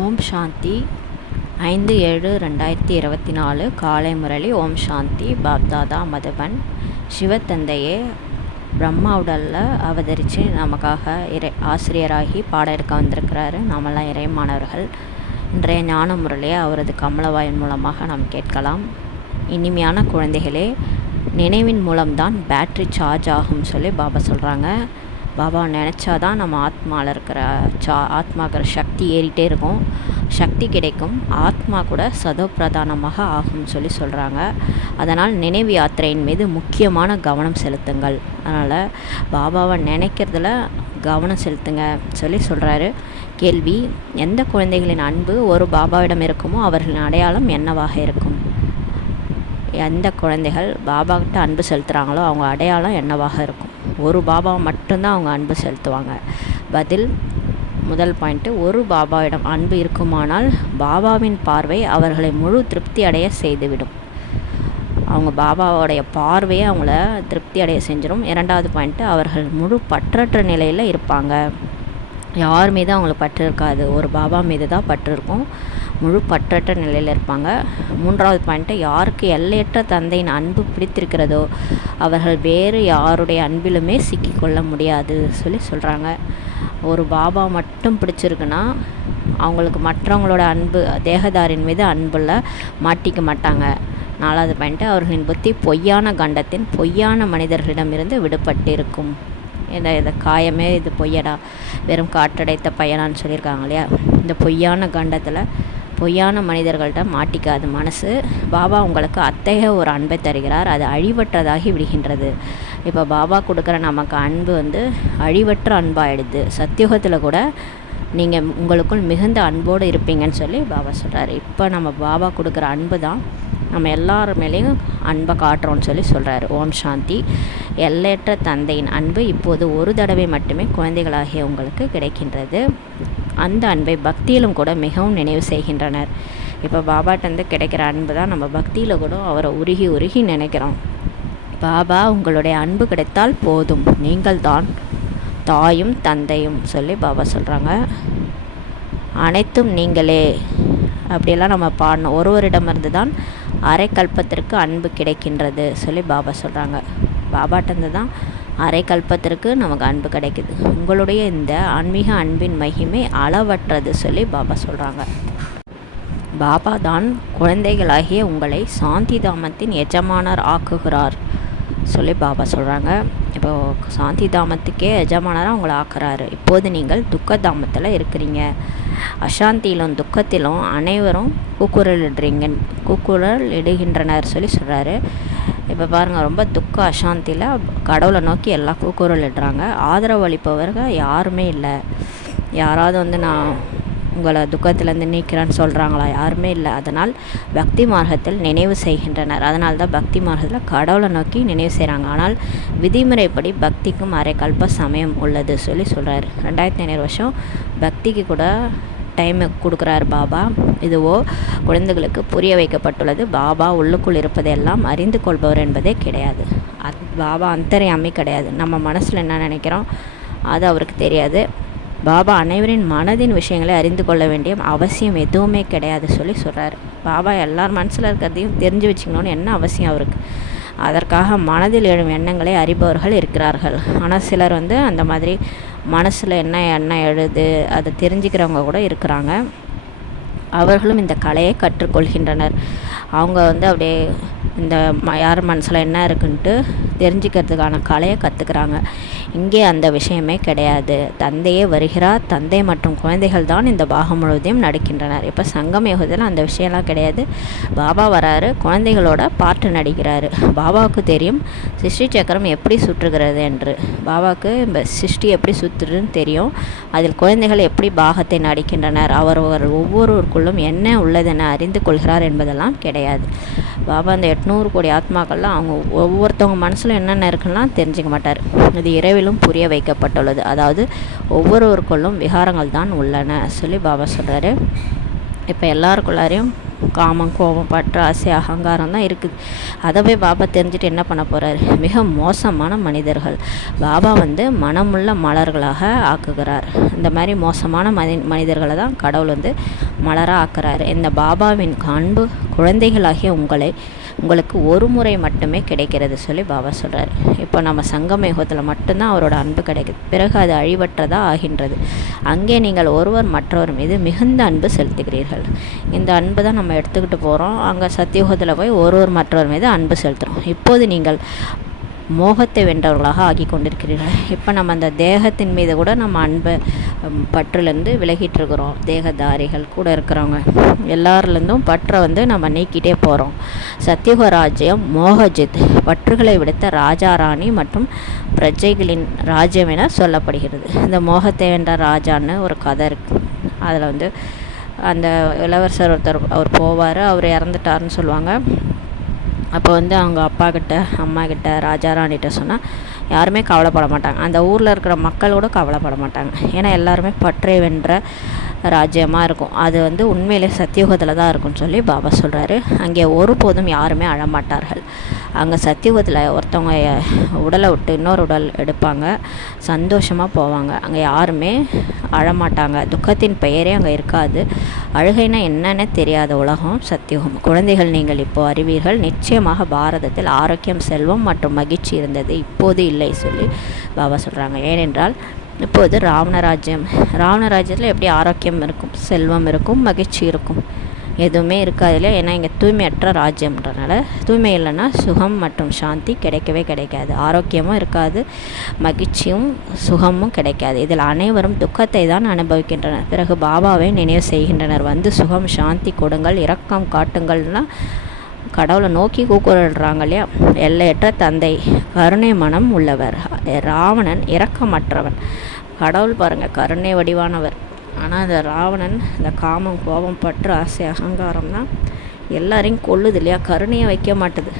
ஓம் சாந்தி 5/7/2024 காலை முரளி. ஓம் சாந்தி. பாப்தாதா மதுபன். சிவத்தந்தையே பிரம்மா உடலில் அவதரித்து நமக்காக ஆசிரியராகி பாடம் எடுக்க வந்திருக்கிறாரு. நாமெல்லாம் இறைமானவர்கள். இன்றைய ஞான முரளியை அவரது கமலவாயின் மூலமாக நாம் கேட்கலாம். இனிமையான குழந்தைகளே, நினைவின் மூலம்தான் பேட்ரி சார்ஜ் ஆகும்னு சொல்லி பாபா சொல்கிறாங்க. பாபா நினச்சாதான் நம்ம ஆத்மாவில் இருக்கிற ஆத்மாக்கிற சக்தி ஏறிட்டே இருக்கும், சக்தி கிடைக்கும், ஆத்மா கூட சதோப்பிரதானமாக ஆகும்னு சொல்லி சொல்கிறாங்க. அதனால் நினைவு யாத்திரையின் மீது முக்கியமான கவனம் செலுத்துங்கள். அதனால் பாபாவை நினைக்கிறதுல கவனம் செலுத்துங்க சொல்லி சொல்கிறாரு. கேள்வி: எந்த குழந்தைகளின் அன்பு ஒரு பாபாவிடம் இருக்குமோ அவர்களின் அடையாளம் என்னவாக இருக்கும்? எந்த குழந்தைகள் பாபா கிட்ட அன்பு செலுத்துகிறாங்களோ அவங்க அடையாளம் என்னவாக இருக்கும்? ஒரு பாபா மட்டும்தான் அவங்க அன்பு செலுத்துவாங்க. பதில்: முதல் பாயிண்ட்டு, ஒரு பாபாவிடம் அன்பு இருக்குமானால் பாபாவின் பார்வை அவர்களை முழு திருப்தி அடைய செய்துவிடும். அவங்க பாபாவோடைய பார்வையை அவங்கள திருப்தி அடைய செஞ்சிடும். இரண்டாவது பாயிண்ட்டு, அவர்கள் முழு பற்றற்ற நிலையில் இருப்பாங்க. யார் மீது அவங்களுக்கு பற்று இருக்காது, ஒரு பாபா மீது தான் பற்று இருக்கும், முழு பற்றற்ற நிலையில் இருப்பாங்க. மூன்றாவது பாயிண்ட்டு, யாருக்கு எல்லையற்ற தந்தையின் அன்பு பிடித்திருக்கிறதோ அவர்கள் வேறு யாருடைய அன்பிலுமே சிக்கிக்கொள்ள முடியாது சொல்லி சொல்கிறாங்க. ஒரு பாபா மட்டும் பிடிச்சிருக்குன்னா அவங்களுக்கு மற்றவங்களோட அன்பு, தேகதாரின் மீது அன்பில் மாட்டிக்க மாட்டாங்க. நாலாவது பாயிண்ட்டு, அவர்களின் புத்தி பொய்யான கண்டத்தின் பொய்யான மனிதர்களிடமிருந்து விடுபட்டு இருக்கும். இந்த காயமே இது பொய்யடா, வெறும் காற்றடைத்த பையனான்னு சொல்லியிருக்காங்க இல்லையா. இந்த பொய்யான கண்டத்தில் பொய்யான மனிதர்கள்ட்ட மாட்டிக்காது மனசு. பாபா உங்களுக்கு அத்தகைய ஒரு அன்பை தருகிறார், அது அழிவற்றதாகி விடுகின்றது. இப்போ பாபா கொடுக்குற நமக்கு அன்பு அழிவற்ற அன்பாயிடுது. சத்தியுகத்தில் கூட நீங்கள் உங்களுக்குள் மிகுந்த அன்போடு இருப்பீங்கன்னு சொல்லி பாபா சொல்கிறாரு. இப்போ நம்ம பாபா கொடுக்குற அன்பு தான் நம்ம எல்லார் மேலேயும் அன்பை காட்டுறோன்னு சொல்லி சொல்கிறாரு. ஓம் சாந்தி. எல்லையற்ற தந்தையின் அன்பு இப்போது ஒரு தடவை மட்டுமே குழந்தைகளாகிய உங்களுக்கு கிடைக்கின்றது. அந்த அன்பை பக்தியிலும் கூட மிகவும் நினைவு செய்கின்றனர். இப்போ பாபாட்டேருந்து கிடைக்கிற அன்பு தான் நம்ம பக்தியில் கூட அவரை உருகி உருகி நினைக்கிறோம். பாபா, உங்களுடைய அன்பு கிடைத்தால் போதும், நீங்கள் தான் தாயும் தந்தையும் சொல்லி பாபா சொல்கிறாங்க. அனைத்தும் நீங்களே அப்படியெல்லாம் நம்ம பாடணும். ஒருவரிடமிருந்து தான் அரை கல்பத்திற்கு அன்பு கிடைக்கின்றது சொல்லி பாபா சொல்கிறாங்க. பாபாட்டேருந்து தான் அரை கல்பத்திற்கு நமக்கு அன்பு கிடைக்குது. உங்களுடைய இந்த ஆன்மீக அன்பின் மகிமை அளவற்றது சொல்லி பாபா சொல்கிறாங்க. பாபா தான் குழந்தைகளாகிய உங்களை சாந்தி தாமத்தின் எஜமானர் ஆக்குகிறார் சொல்லி பாபா சொல்கிறாங்க. இப்போது சாந்தி தாமத்துக்கே எஜமானராக உங்களை ஆக்குறாரு. இப்போது நீங்கள் துக்க தாமத்தில் இருக்கிறீங்க. அசாந்தியிலும் துக்கத்திலும் அனைவரும் கூக்குரல் இடுகின்றனர் சொல்லி சொல்கிறாரு. இப்போ பாருங்கள், ரொம்ப துக்க அசாந்தியில் கடவுளை நோக்கி எல்லாம் கூக்குரல் இடுறாங்க. ஆதரவு அளிப்பவர்கள் யாருமே இல்லை. யாராவது நான் உங்களை துக்கத்திலேருந்து நீக்கிறேன்னு சொல்கிறாங்களா? யாருமே இல்லை. அதனால் பக்தி மார்க்கத்தில் நினைவு செய்கின்றனர். அதனால தான் பக்தி மார்க்கத்தில் கடவுளை நோக்கி நினைவு செய்கிறாங்க. ஆனால் விதிமுறைப்படி பக்திக்கும் அரை கல்ப சமயம் உள்ளது சொல்லி சொல்கிறாரு. 2500 வருஷம் பக்திக்கு கூட டைம் கொடுக்குறாரு பாபா. இதுவோ குழந்தைகளுக்கு புரிய வைக்கப்பட்டுள்ளது. பாபா உள்ளுக்குள் இருப்பதெல்லாம் அறிந்து கொள்பவர் என்பதே கிடையாது. பாபா அந்தர்யாமி கிடையாது. நம்ம மனசில் என்ன நினைக்கிறோம் அது அவருக்கு தெரியாது. பாபா அனைவரின் மனதின் விஷயங்களை அறிந்து கொள்ள வேண்டிய அவசியம் எதுவுமே கிடையாது சொல்லி சொல்கிறார். பாபா எல்லார் மனசில் இருக்கிறதையும் தெரிஞ்சு வச்சுக்கணுன்னு என்ன அவசியம் அவருக்கு? அதற்காக மனதில் எழும் எண்ணங்களை அறிபவர்கள் இருக்கிறார்கள். ஆனால் சிலர் அந்த மாதிரி மனசில் என்ன எண்ணம் எழுது அதை தெரிஞ்சுக்கிறவங்க கூட இருக்கிறாங்க. அவர்களும் இந்த கலையை கற்றுக்கொள்கின்றனர். அவங்க அப்படியே இந்த யார் மனசில் என்ன இருக்குன்ட்டு தெரிஞ்சுக்கிறதுக்கான கலையை கற்றுக்குறாங்க. இங்கே அந்த விஷயமே கிடையாது. தந்தையே வருகிறார், தந்தை மற்றும் குழந்தைகள் தான் இந்த பாகம் முழுவதையும் நடிக்கின்றனர். இப்போ சங்கம் யுகத்தில் அந்த விஷயம்லாம் கிடையாது. பாபா வராரு, குழந்தைகளோட பாட்டு நடிக்கிறாரு. பாபாவுக்கு தெரியும் சிருஷ்டி சக்கரம் எப்படி சுற்றுகிறது என்று. பாபாவுக்கு சிருஷ்டி எப்படி சுற்றுறதுன்னு தெரியும். அதில் குழந்தைகள் எப்படி பாகத்தை நடிக்கின்றனர், அவர் ஒவ்வொருவருக்குள்ளும் என்ன உள்ளதென அறிந்து கொள்கிறார் என்பதெல்லாம் கிடையாது. பாபா அந்த 800 கோடி ஆத்மாக்கள்லாம் அவங்க ஒவ்வொருத்தவங்க மனசில் என்னென்ன இருக்குன்னா தெரிஞ்சுக்க மாட்டார். இது இரவிலும் புரிய வைக்கப்பட்டுள்ளது. அதாவது ஒவ்வொருவருக்குள்ளும் விகாரங்கள் தான் உள்ளன சொல்லி பாபா சொல்கிறாரு. இப்போ எல்லாருக்குள்ளாரையும் காமம், கோபம், பற்று, ஆசை, அகங்காரம் தான் இருக்குது. அதை போய் பாபா தெரிஞ்சுட்டு என்ன பண்ண போகிறாரு? மிக மோசமான மனிதர்கள் பாபா வந்து மனமுள்ள மலர்களாக ஆக்குகிறார். இந்த மாதிரி மோசமான மனிதர்களை தான் கடவுள் வந்து மலராக ஆக்குறாரு. இந்த பாபாவின் அன்பு குழந்தைகளாகிய உங்களுக்கு ஒரு முறை மட்டுமே கிடைக்கிறது சொல்லி பாபா சொல்கிறார். இப்போ நம்ம சங்கம யுகத்தில் மட்டும்தான் அவரோட அன்பு கிடைக்குது. பிறகு அது அழிவற்றதாக ஆகின்றது. அங்கே நீங்கள் ஒருவர் மற்றவர் மீது மிகுந்த அன்பு செலுத்துகிறீர்கள். இந்த அன்பு தான் நம்ம எடுத்துக்கிட்டு போகிறோம். அங்கே சத்தியுகத்தில் போய் ஒருவர் மற்றவர் மீது அன்பு செலுத்துகிறோம். இப்போது நீங்கள் மோகத்தை வென்றவர்களாக ஆகி கொண்டிருக்கிறீர்கள். இப்போ நம்ம அந்த தேகத்தின் மீது கூட நம்ம அன்பை பற்றுலேருந்து விலகிட்டு இருக்கிறோம். தேகதாரிகள் கூட இருக்கிறவங்க எல்லாருலேருந்தும் பற்றை வந்து நம்ம நீக்கிட்டே போகிறோம். சத்தியுக ராஜ்யம் மோகஜித், பற்றுகளை விடுத்த ராஜா ராணி மற்றும் பிரஜைகளின் ராஜ்யம் என சொல்லப்படுகிறது. இந்த மோகத்தை வென்ற ராஜான்னு ஒரு கதை இருக்குது. அதில் வந்து அந்த இளவரசர் ஒருத்தர் அவர் போவார், அவர் இறந்துட்டாருன்னு சொல்லுவாங்க. அப்போ வந்து அவங்க அப்பா கிட்ட அம்மா கிட்ட ராஜா ராணிகிட்ட சொன்னால் யாருமே கவலைப்பட மாட்டாங்க. அந்த ஊரில் இருக்கிற மக்களோட கவலைப்பட மாட்டாங்க. ஏன்னா எல்லாருமே பற்றை வென்ற ராஜ்யமாக இருக்கும். அது வந்து உண்மையிலே சத்தியுகத்தில் தான் இருக்கும்னு சொல்லி பாபா சொல்கிறாரு. அங்கே ஒருபோதும் யாருமே அழமாட்டார்கள். அங்கே சத்தியுகத்தில் ஒருத்தவங்க உடலை விட்டு இன்னொரு உடல் எடுப்பாங்க, சந்தோஷமாக போவாங்க. அங்கே யாருமே அழமாட்டாங்க. துக்கத்தின் பெயரே அங்கே இருக்காது. அழுகைனா என்னன்னு தெரியாத உலகம் சத்தியுகம். குழந்தைகள், நீங்கள் இப்போ அறிவீர்கள். நிச்சயமாக பாரதத்தில் ஆரோக்கியம், செல்வம் மற்றும் மகிழ்ச்சி இருந்தது, இப்போது இல்லை சொல்லி பாபா சொல்கிறாங்க. ஏனென்றால் இப்போது ராவணராஜ்யத்தில் எப்படி ஆரோக்கியம் இருக்கும், செல்வம் இருக்கும், மகிழ்ச்சி இருக்கும்? எதுவுமே இருக்காது இல்லையா? ஏன்னா இங்கே தூய்மையற்ற ராஜ்யம்ன்றனால தூய்மை இல்லைன்னா சுகம் மற்றும் சாந்தி கிடைக்கவே கிடைக்காது. ஆரோக்கியமும் இருக்காது, மகிழ்ச்சியும் சுகமும் கிடைக்காது. இதில் அனைவரும் துக்கத்தை தான் அனுபவிக்கின்றனர். பிறகு பாபாவை நினைவு செய்கின்றனர். வந்து சுகம் சாந்தி கொடுங்கள், இரக்கம் காட்டுங்கள்லாம் கடவுளை நோக்கி கூக்குரல்றாங்க இல்லையா? எல்லையற்ற தந்தை கருணை மனம் உள்ளவர். ராவணன் இரக்கமற்றவன். கடவுள் பாருங்கள், கருணை வடிவானவர். ஆனால் இந்த ராவணன் இந்த காமம், கோபம், பற்று, ஆசை, அகங்காரம் தான் எல்லாரையும் கொல்லுது இல்லையா? கருணையை வைக்க மாட்டுது.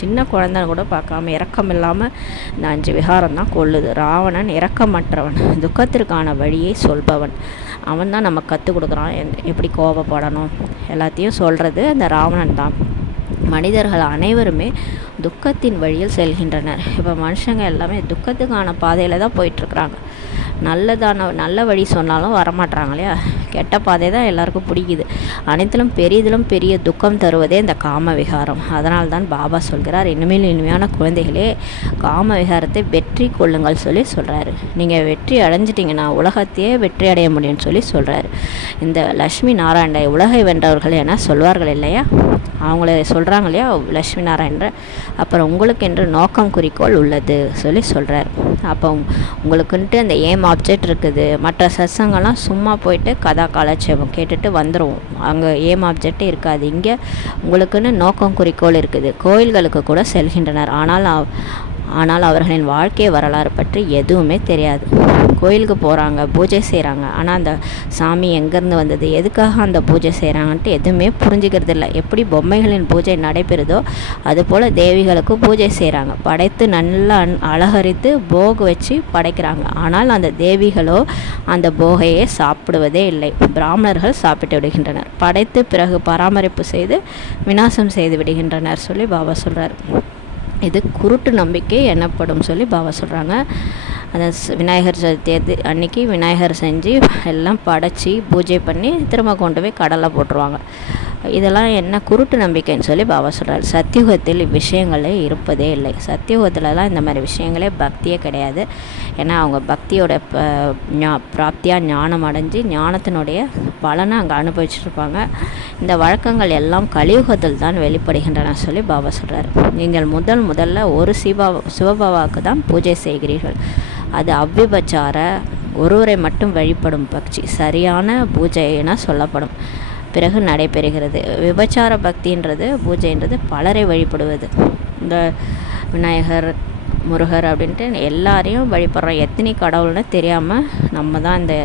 சின்ன குழந்தை கூட பார்க்காம இரக்கம் இல்லாமல் இந்த 5 விகாரம் தான் கொல்லுது. ராவணன் இரக்கமற்றவன், துக்கத்திற்கான வழியை சொல்பவன். அவன் தான் நம்ம கற்றுக் கொடுக்குறான் எப்படி கோபப்படணும் எல்லாத்தையும் சொல்கிறது அந்த ராவணன் தான். மனிதர்கள் அனைவருமே துக்கத்தின் வழியில் செல்கின்றனர். இப்போ மனுஷங்க எல்லாமே துக்கத்துக்கான பாதையில் தான் போயிட்டுருக்குறாங்க. நல்ல வழி சொன்னாலும் வரமாட்டாங்க இல்லையா? கெட்ட பாதை தான் எல்லாருக்கும் பிடிக்குது. அனைத்திலும் பெரிய துக்கம் தருவதே இந்த காம விகாரம். அதனால் தான் பாபா சொல்கிறார், இனிமையான குழந்தைகளே, காம விகாரத்தை வெற்றி கொள்ளுங்கள் சொல்லி சொல்கிறாரு. நீங்கள் வெற்றி அடைஞ்சிட்டிங்கன்னா உலகத்தையே வெற்றி அடைய முடியும்னு சொல்லி சொல்கிறாரு. இந்த லக்ஷ்மி நாராயணரை உலகை வென்றவர்கள் என சொல்வார்கள் இல்லையா? அவங்கள சொல்கிறாங்க இல்லையா லக்ஷ்மி நாராயணர். அப்புறம் உங்களுக்கு என்று நோக்கம் குறிக்கோள் உள்ளது சொல்லி சொல்கிறார். அப்போ உங்களுக்குன்ட்டு அந்த ஏம் ஆப்ஜெக்ட் இருக்குது. மற்ற சத்சங்கெல்லாம் சும்மா போயிட்டு கதா காலட்சேபம் கேட்டுட்டு வந்துடுவோம். அங்கே ஏம் ஆப்ஜெக்டே இருக்காது. இங்கே உங்களுக்குன்னு நோக்கம் குறிக்கோள் இருக்குது. கோயில்களுக்கு கூட செல்கின்றனர். ஆனால் அவர்களின் வாழ்க்கை வரலாறு பற்றி எதுவுமே தெரியாது. கோயிலுக்கு போகிறாங்க, பூஜை செய்கிறாங்க. ஆனால் அந்த சாமி எங்கேருந்து வந்தது, எதுக்காக அந்த பூஜை செய்கிறாங்கன்ட்டு எதுவுமே புரிஞ்சுக்கிறது இல்லை. எப்படி பொம்மைகளின் பூஜை நடைபெறுதோ அதுபோல் தேவிகளுக்கும் பூஜை செய்கிறாங்க. படைத்து நல்லா அலங்கரித்து போக வச்சு படைக்கிறாங்க. ஆனால் அந்த தேவிகளோ அந்த போகையே சாப்பிடுவதே இல்லை. பிராமணர்கள் சாப்பிட்டு விடுகின்றனர். படைத்து பிறகு பராமரிப்பு செய்து விநாசம் செய்து விடுகின்றனர் சொல்லி பாபா சொல்கிறார். இது குருட்டு நம்பிக்கை எனப்படும் சொல்லி பாபா சொல்கிறாங்க. அந்த விநாயகர் சதுர்த்தி அன்னைக்கு விநாயகர் செஞ்சு எல்லாம் படைச்சி பூஜை பண்ணி திரும்ப கொண்டு போய் கடலில் போட்டுருவாங்க. இதெல்லாம் என்ன குருட்டு நம்பிக்கைன்னு சொல்லி பாபா சொல்கிறார். சத்தியுகத்தில் இவ்விஷயங்களே இருப்பதே இல்லை. சத்தியுகத்துலலாம் இந்த மாதிரி விஷயங்களே பக்தியே கிடையாது. ஏன்னா அவங்க பக்தியோட பிராப்தியாக ஞானம் அடைஞ்சு ஞானத்தினுடைய பலனை அங்கே அனுபவிச்சுருப்பாங்க. இந்த வழக்கங்கள் எல்லாம் கலியுகத்தில் தான் வெளிப்படுகின்றன சொல்லி பாபா சொல்கிறார். நீங்கள் முதல்ல ஒரு சிவபாபாவுக்கு தான் பூஜை செய்கிறீர்கள். அது அவ்விபச்சார ஒருவரை மட்டும் வழிபடும் பக்தி சரியான பூஜை என சொல்லப்படும். பிறகு நடைபெறுகிறது. விபச்சார பக்தின்றது பூஜைன்றது பலரை வழிபடுவது. இந்த விநாயகர், முருகர் அப்படின்ட்டு எல்லாரையும் வழிபடுறோம். எத்தனை கடவுள்னு தெரியாமல் நம்ம தான் இந்த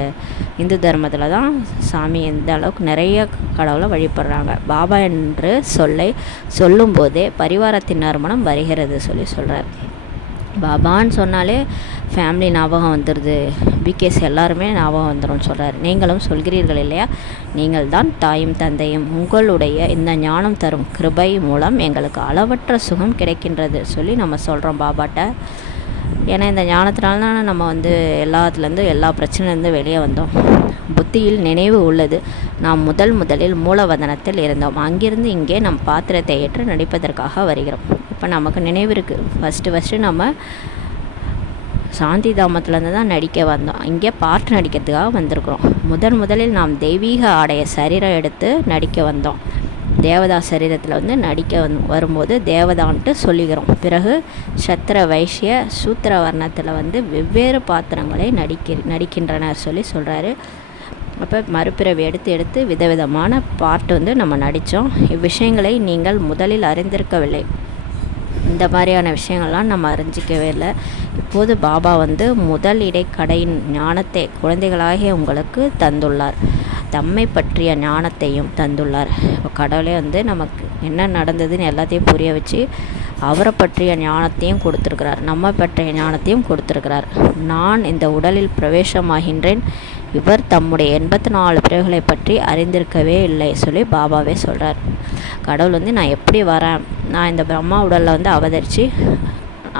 இந்து தர்மத்தில் தான் சாமி எந்த அளவுக்கு நிறைய கடவுளை வழிபடுறாங்க. பாபா என்று சொல்லும்போதே பரிவாரத்தின் நறுமணம் வருகிறது சொல்லி சொல்கிறார். பாபான்னு சொன்னாலே ஃபேமிலி ஞாபகம் வந்துடுது, பிகேஸ் எல்லாருமே ஞாபகம் வந்துடும் சொல்கிறார். நீங்களும் சொல்கிறீர்கள் இல்லையா, நீங்கள் தான் தாயும் தந்தையும், உங்களுடைய இந்த ஞானம் தரும் கிருபை மூலம் எங்களுக்கு அளவற்ற சுகம் கிடைக்கின்றது சொல்லி நம்ம சொல்கிறோம் பாபாட்ட. ஏன்னா இந்த ஞானத்தினால தான் நம்ம எல்லாத்துலேருந்து எல்லா பிரச்சனையிலேருந்து வெளியே வந்தோம். புத்தியில் நினைவு உள்ளது, நாம் முதலில் மூலவதனத்தில் இருந்தோம், அங்கிருந்து இங்கே நம் பாத்திரத்தை ஏற்று நடிப்பதற்காக வருகிறோம். இப்போ நமக்கு நினைவு இருக்குது. ஃபஸ்ட்டு நம்ம சாந்தி தாமத்துலேருந்து தான் நடிக்க வந்தோம், இங்கே பாட்டு நடிக்கிறதுக்காக வந்திருக்கிறோம். முதலில் நாம் தெய்வீக ஆடைய சரீரம் எடுத்து நடிக்க வந்தோம். தேவதா சரீரத்தில் நடிக்க வரும்போது தேவதான்ட்டு சொல்லிக்கிறோம். பிறகு சத்திர வைஷ்ய சூத்திர வர்ணத்தில் வெவ்வேறு பாத்திரங்களை நடிக்கின்றனர் சொல்லி சொல்கிறாரு. அப்போ மறுபிறவி எடுத்து விதவிதமான பாட்டு நம்ம நடித்தோம். இவ்விஷயங்களை நீங்கள் முதலில் அறிந்திருக்கவில்லை. இந்த மாதிரியான விஷயங்கள்லாம் நம்ம அறிஞ்சிக்கவே இல்லை. இப்போது பாபா முதல் இடைக்கடையின் ஞானத்தை குழந்தைகளாகிய உங்களுக்கு தந்துள்ளார். தம்மை பற்றிய ஞானத்தையும் தந்துள்ளார். இப்போ கடவுளே நமக்கு என்ன நடந்ததுன்னு எல்லாத்தையும் புரிய வச்சு அவரை பற்றிய ஞானத்தையும் கொடுத்துருக்கிறார், நம்ம பற்றிய ஞானத்தையும் கொடுத்துருக்கிறார். நான் இந்த உடலில் பிரவேசமாகின்றேன், இவர் தம்முடைய 84 பிறகுகளை பற்றி அறிந்திருக்கவே இல்லை சொல்லி பாபாவே சொல்கிறார். கடவுள் நான் எப்படி வரேன், நான் இந்த பிரம்மா உடலில் அவதரித்து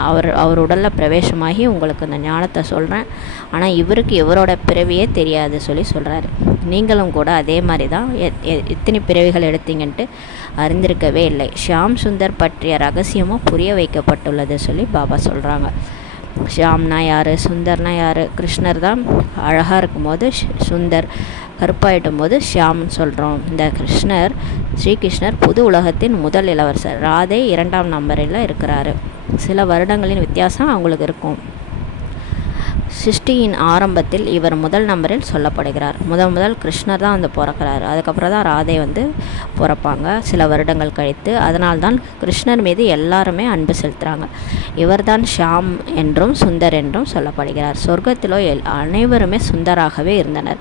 அவர் உடலில் பிரவேசமாகி உங்களுக்கு இந்த ஞானத்தை சொல்கிறேன், ஆனால் இவருக்கு இவரோட பிறவியே தெரியாது சொல்லி சொல்கிறாரு. நீங்களும் கூட அதே மாதிரி தான் எத்தனை பிறவிகள் எடுத்தீங்கன்ட்டு அறிந்திருக்கவே இல்லை. ஷியாம் சுந்தர் பற்றிய ரகசியமும் புரிய வைக்கப்பட்டுள்ளது சொல்லி பாபா சொல்கிறாங்க. ஷியாம்னா யார், சுந்தர்னா யார்? கிருஷ்ணர் தான் அழகாக இருக்கும்போது சுந்தர், கருப்பாயிட்டும் போது ஷியாம்னு சொல்கிறோம். இந்த ஸ்ரீகிருஷ்ணர் புது உலகத்தின் முதல் இளவரசர். ராதை 2ஆம் நம்பரில் இருக்கிறாரு. சில வருடங்களின் வித்தியாசம் அவங்களுக்கு இருக்கும். சிருஷ்டியின் ஆரம்பத்தில் இவர் முதல் நம்பரில் சொல்லப்படுகிறார். முதல் கிருஷ்ணர் தான் பிறக்கிறார். அதுக்கப்புறம் தான் ராதை பிறப்பாங்க சில வருடங்கள் கழித்து. அதனால்தான் கிருஷ்ணர் மீது எல்லாருமே அன்பு செலுத்துகிறாங்க. இவர்தான் ஷியாம் என்றும் சுந்தர் என்றும் சொல்லப்படுகிறார். சொர்க்கத்திலோ அனைவருமே சுந்தராகவே இருந்தனர்.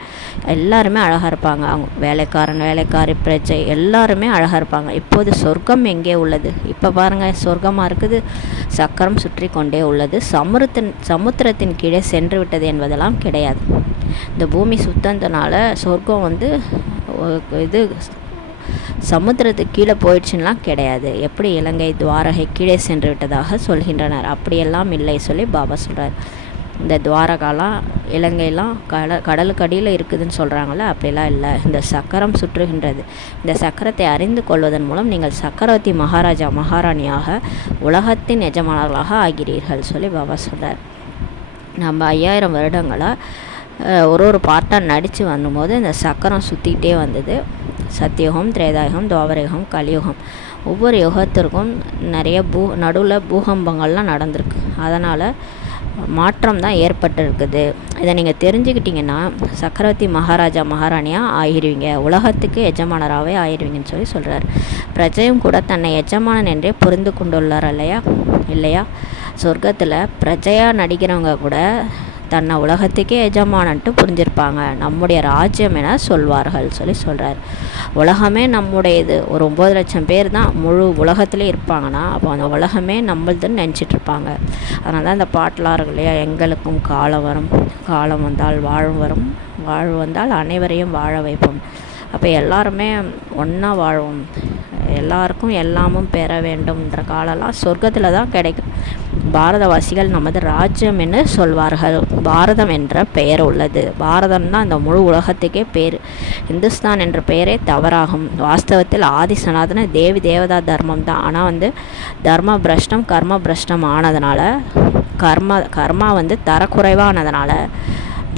எல்லாருமே அழகாக இருப்பாங்க. அவங்க வேலைக்காரி பிரஜை எல்லாருமே அழகாக இருப்பாங்க. இப்போது சொர்க்கம் எங்கே உள்ளது? இப்போ பாருங்கள், சொர்க்கமாக இருக்குது, சக்கரம் சுற்றி கொண்டே உள்ளது. சமுத்திரத்தின் கீழே சென்று விட்டது என்பதெல்லாம் கிடையாது. இந்த பூமி சுத்தத்தினால சொர்க்கம் இது சமுத்திரத்துக்கு கீழே போயிடுச்சுன்னெலாம் கிடையாது. எப்படி இலங்கை துவாரகை கீழே சென்று விட்டதாக சொல்கின்றனர், அப்படியெல்லாம் இல்லை சொல்லி பாபா சொல்கிறார். இந்த துவாரகாலாம் இலங்கையெல்லாம் கடலுக்கடியில் இருக்குதுன்னு சொல்கிறாங்களே, அப்படிலாம் இல்லை. இந்த சக்கரம் சுற்றுகின்றது. இந்த சக்கரத்தை அறிந்து கொள்வதன் மூலம் நீங்கள் சக்கரவர்த்தி மகாராஜா மகாராணியாக உலகத்தின் எஜமானர்களாக ஆகிறீர்கள் சொல்லி பாபா சொல்கிறார். நம்ம 5000 வருடங்களாக ஒரு பார்ட்டாக நடித்து வரும்போது இந்த சக்கரம் சுற்றிக்கிட்டே வந்தது. சத்தியுகம், திரேதாயுகம், துவாபரயுகம், கலியுகம். ஒவ்வொரு யுகத்திற்கும் நிறைய நடுவில் பூகம்பங்கள்லாம் நடந்திருக்கு. அதனால் மாற்றம் தான் ஏற்பட்டிருக்குது. இதை நீங்கள் தெரிஞ்சுக்கிட்டிங்கன்னா சக்கரவர்த்தி மகாராஜா மகாராணியாக ஆகிடுவீங்க, உலகத்துக்கு எஜமானராகவே ஆகிடுவீங்கன்னு சொல்லி சொல்கிறார். பிரஜையும் கூட தன்னை எஜமானன் என்றே புரிந்து கொண்டுள்ளார் இல்லையா? சொர்க்கத்தில் பிரஜையாக நடிக்கிறவங்க கூட தன்னை உலகத்துக்கே எஜமானன்ட்டு புரிஞ்சிருப்பாங்க. நம்முடைய ராஜ்யம் என சொல்வார்கள் சொல்லி சொல்கிறார். உலகமே நம்முடையது. ஒரு 9 லட்சம் பேர் தான் முழு உலகத்துலேயே இருப்பாங்கன்னா அப்போ அந்த உலகமே நம்மளுதுன்னு நினச்சிட்ருப்பாங்க. அதனால தான் இந்த பாட்டெலாம் இருக்கு இல்லையா, எங்களுக்கும் காலம் வரும், காலம் வந்தால் வாழ்வு வரும், வாழ்வு வந்தால் அனைவரையும் வாழ வைப்போம். அப்போ எல்லாருமே ஒன்றா வாழ்வோம், எல்லாருக்கும் எல்லாமும் பெற வேண்டும்ன்ற காலம்லாம் சொர்க்கத்தில் தான் கிடைக்கும். பாரதவாசிகள் நமது ராஜ்யம் என்று சொல்வார்கள். பாரதம் என்ற பெயர் உள்ளது. பாரதம் தான் இந்த முழு உலகத்துக்கே பேர். இந்துஸ்தான் என்ற பெயரே தவறாகும். வாஸ்தவத்தில் ஆதி சனாதன தேவி தேவதா தர்மம் தான். ஆனால் தர்ம பிரஷ்டம் கர்ம பிரஷ்டம் ஆனதுனால கர்மா தரக்குறைவானதுனால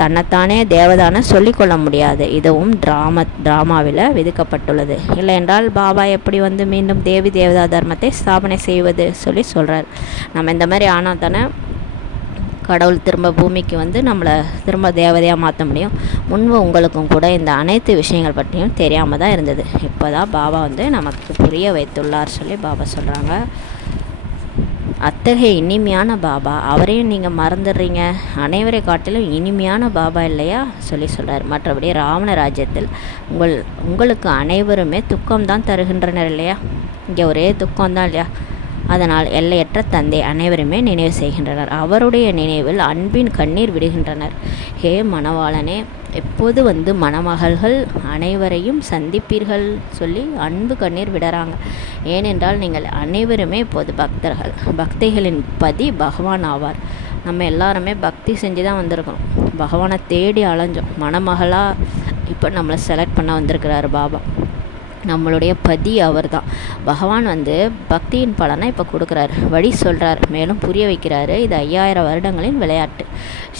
தன்னைத்தானே தேவதான சொல்லிக்கொள்ள முடியாது. இதுவும் ட்ராமாவில் விதிக்கப்பட்டுள்ளது. இல்லை என்றால் பாபா எப்படி மீண்டும் தேவி தேவதா தர்மத்தை ஸ்தாபனை செய்வது சொல்லி சொல்கிறார். நம்ம இந்த மாதிரி ஆனால் தானே கடவுள் திரும்ப பூமிக்கு நம்மளை திரும்ப தேவதையாக மாற்ற முடியும். முன்பு உங்களுக்கும் கூட இந்த அனைத்து விஷயங்கள் பற்றியும் தெரியாமல் தான் இருந்தது. இப்போ தான் பாபா நமக்கு புரிய வைத்துள்ளார் சொல்லி பாபா சொல்கிறாங்க. அத்தகைய இனிமையான பாபா, அவரையும் நீங்கள் மறந்துடுறீங்க. அனைவரை காட்டிலும் இனிமையான பாபா இல்லையா சொல்லி சொல்கிறார். மற்றபடி ராவண ராஜ்யத்தில் உங்களுக்கு அனைவருமே துக்கம்தான் தருகின்றனர் இல்லையா? இங்கே ஒரே துக்கம்தான் இல்லையா? அதனால் எல்லையற்ற தந்தை அனைவருமே நினைவு செய்கின்றனர். அவருடைய நினைவில் அன்பின் கண்ணீர் விடுகின்றனர். ஹே மணவாளனே, எப்போது வந்து மணமகள்கள் அனைவரையும் சந்திப்பீர்கள் சொல்லி அன்பு கண்ணீர் விடுறாங்க. ஏனென்றால் நீங்கள் அனைவருமே இப்போது பக்தர்கள். பக்திகளின் பதி பகவான் ஆவார். நம்ம எல்லாருமே பக்தி செஞ்சு தான் வந்திருக்கோம். பகவானை தேடி அலைஞ்சோம். மணமகளாக இப்போ நம்மளை செலக்ட் பண்ண வந்திருக்கிறாரு பாபா. நம்மளுடைய பதி அவர் தான். பகவான் வந்து பக்தியின் பலனை இப்போ கொடுக்குறாரு, வழி சொல்கிறார், மேலும் புரிய வைக்கிறாரு. இது 5000 வருடங்களின் விளையாட்டு.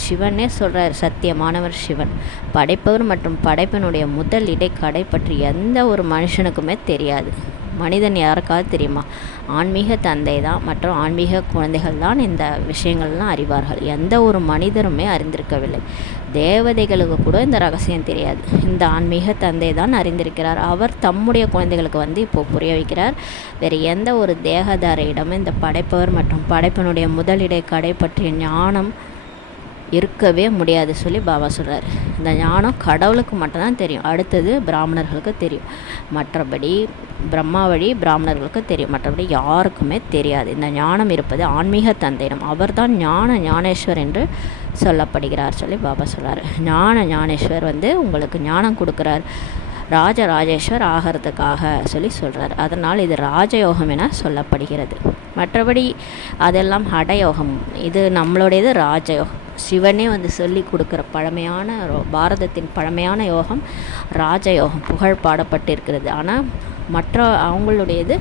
சிவனே சொல்கிறார், சத்தியமானவர் சிவன். படைப்பவர் மற்றும் படைப்பினுடைய முதல் இடைக்கடை பற்றி எந்த ஒரு மனுஷனுக்குமே தெரியாது. மனிதன் யாருக்காவது தெரியுமா? ஆன்மீக தந்தை தான் மற்றும் ஆன்மீக குழந்தைகள் தான் இந்த விஷயங்கள்லாம் அறிவார்கள். எந்த ஒரு மனிதருமே அறிந்திருக்கவில்லை. தேவதைகளுக்கு கூட இந்த ரகசியம் தெரியாது. இந்த ஆன்மீக தந்தை தான் அறிந்திருக்கிறார். அவர் தம்முடைய குழந்தைகளுக்கு வந்து இப்போ புரிய வைக்கிறார். வேறு எந்த ஒரு தேகதாரையிடமும் இந்த படைப்பவர் மற்றும் படைப்பினுடைய முதலிடை கடை பற்றிய ஞானம் இருக்கவே முடியாது சொல்லி பாபா சொல்கிறார். இந்த ஞானம் கடவுளுக்கு மட்டும்தான் தெரியும். அடுத்தது பிராமணர்களுக்கு தெரியும். மற்றபடி பிரம்மா வழி பிராமணர்களுக்கு தெரியும். மற்றபடி யாருக்குமே தெரியாது. இந்த ஞானம் இருப்பது ஆன்மீக தந்தையிடம். அவர் தான் ஞானேஸ்வர் என்று சொல்லப்படுகிறார் சொல்லி பாபா சொல்கிறார். ஞானேஸ்வர் வந்து உங்களுக்கு ஞானம் கொடுக்குறார், ராஜேஸ்வர் ஆகிறதுக்காக சொல்லி சொல்கிறார். அதனால் இது ராஜயோகம் என சொல்லப்படுகிறது. மற்றபடி அதெல்லாம் ஹடயோகம். இது நம்மளுடையது ராஜயோகம். சிவனே வந்து சொல்லி கொடுக்குற பழமையான பாரதத்தின் பழமையான யோகம் ராஜயோகம், புகழ் பாடப்பட்டிருக்கிறது. ஆனால் மற்ற அவங்களுடையது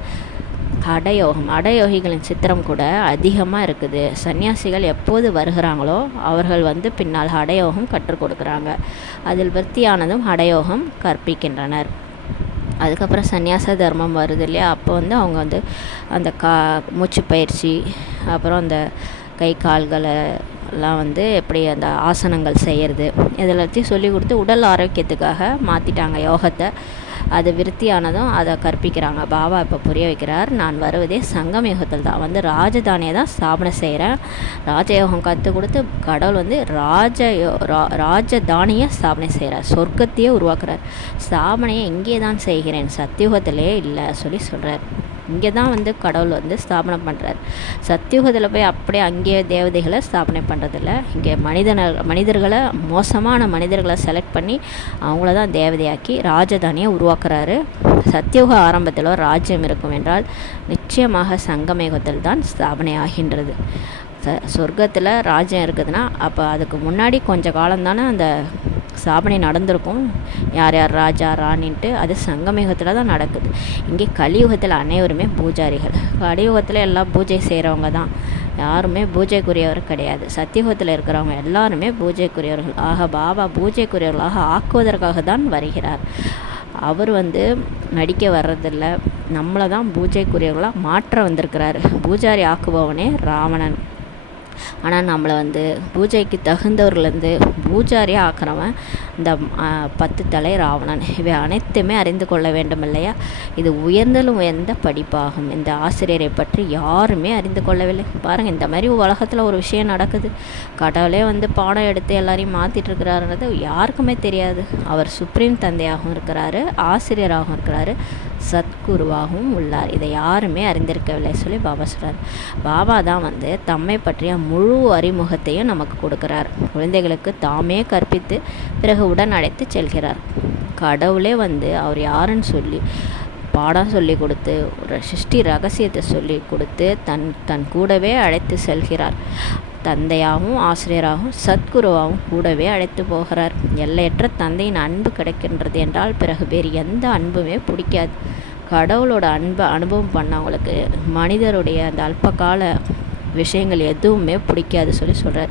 ஹடயோகம். ஹடயோகிகளின் சித்திரம் கூட அதிகமாக இருக்குது. சன்னியாசிகள் எப்போது வருகிறாங்களோ அவர்கள் வந்து பின்னால் ஹடயோகம் கற்றுக் கொடுக்குறாங்க. அதில் விருத்தியானதும் ஹடயோகம் கற்பிக்கின்றனர். அதுக்கப்புறம் சன்னியாச தர்மம் வருது இல்லையா, அப்போ வந்து அவங்க வந்து அந்த மூச்சு பயிற்சி, அப்புறம் அந்த கை கால்களை எல்லாம் வந்து எப்படி அந்த ஆசனங்கள் செய்கிறது இதெல்லாத்தையும் சொல்லி கொடுத்து உடல் ஆரோக்கியத்துக்காக மாற்றிட்டாங்க யோகத்தை. அது விருத்தியானதும் அதை கற்பிக்கிறாங்க. பாபா இப்போ புரிய வைக்கிறார், நான் வருவதே சங்கம் யுகத்தில் தான். வந்து ராஜதானியை தான் ஸ்தாபனை செய்கிறேன். ராஜயோகம் கற்றுக் கொடுத்து கடவுள் வந்து ராஜதானியை ஸ்தாபனை செய்கிறார். சொர்க்கத்தையே உருவாக்குறார். ஸ்தாபனையை இங்கே தான் செய்கிறேன், சத்தியுகத்திலே இல்லை சொல்லி சொல்கிறார். இங்கே தான் வந்து கடவுள் வந்து ஸ்தாபனை பண்ணுறார். சத்தியுகத்தில் போய் அப்படியே அங்கேயே தேவதைகளை ஸ்தாபனை பண்ணுறதில்ல. இங்கே மனிதர்களை மோசமான மனிதர்களை செலக்ட் பண்ணி அவங்கள தான் தேவதையாக்கி ராஜதானியை உருவாக்குறாரு. சத்தியுக ஆரம்பத்தில் ஒரு ராஜ்யம் இருக்கும் என்றால் நிச்சயமாக சங்கமயுகத்தில் தான் ஸ்தாபனை ஆகின்றது. சொர்க்கத்தில் ராஜ்யம் இருக்குதுன்னா அப்போ அதுக்கு முன்னாடி கொஞ்சம் காலம்தானே அந்த ஸ்தாபனை நடந்திருக்கும், யார் யார் ராஜா ராணின்ட்டு. அது சங்கமயுகத்தில் தான் நடக்குது. இங்கே கலியுகத்தில் அனைவருமே பூஜாரிகள். கலியுகத்தில் எல்லாம் பூஜை செய்கிறவங்க தான், யாருமே பூஜைக்குரியவர் கிடையாது. சத்தியுகத்தில் இருக்கிறவங்க எல்லாருமே பூஜைக்குரியவர்கள். ஆக பாபா பூஜைக்குரியவர்களாக ஆக்குவதற்காக தான் வருகிறார். அவர் வந்து நடிக்க வர்றதில்லை, நம்மளை தான் பூஜைக்குரியவர்களாக மாற்ற வந்திருக்கிறாரு. பூஜாரி ஆக்குபவனே ராவணன். ஆனால் நம்மளை வந்து பூஜைக்கு தகுந்தவர்லேருந்து பூஜாரியாக ஆக்கிறவன் இந்த 10 தலை ராவணன். இவை அனைத்துமே அறிந்து கொள்ள வேண்டும் இல்லையா? இது உயர்ந்தலும் உயர்ந்த படிப்பாகும். இந்த ஆசிரியரை பற்றி யாருமே அறிந்து கொள்ளவில்லை. பாருங்கள், இந்த மாதிரி உலகத்தில் ஒரு விஷயம் நடக்குது. கடவுளே வந்து பாடம் எடுத்து எல்லாரையும் மாற்றிட்டு இருக்கிறாருன்றது யாருக்குமே தெரியாது. அவர் சுப்ரீம் தந்தையாகவும் இருக்கிறாரு, ஆசிரியராகவும் இருக்கிறாரு, சத்குருவாகவும் உள்ளார். இதை யாருமே அறிந்திருக்கவில்லை சொல்லி பாபா சொல்கிறார். பாபா தான் வந்து தம்மை பற்றிய முழு அறிமுகத்தையும் நமக்கு கொடுக்கிறார். குழந்தைகளுக்கு தாமே கற்பித்து பிறகு உடன் அழைத்து செல்கிறார். கடவுளே வந்து அவர் யாருன்னு சொல்லி பாடம் சொல்லி கொடுத்து ஒரு சிருஷ்டி ரகசியத்தை சொல்லி கொடுத்து தன் கூடவே அழைத்து செல்கிறார். தந்தையாகவும் ஆசிரியராகவும் சத்குருவாகவும் கூடவே அழைத்து போகிறார். எல்லையற்ற தந்தையின் அன்பு கிடைக்கின்றது என்றால் பிறகு வேறு எந்த அன்புமே பிடிக்காது. கடவுளோட அன்பை அனுபவம் பண்ணவங்களுக்கு மனிதருடைய அந்த அல்பகால விஷயங்கள் எதுவுமே பிடிக்காது சொல்லி சொல்கிறார்.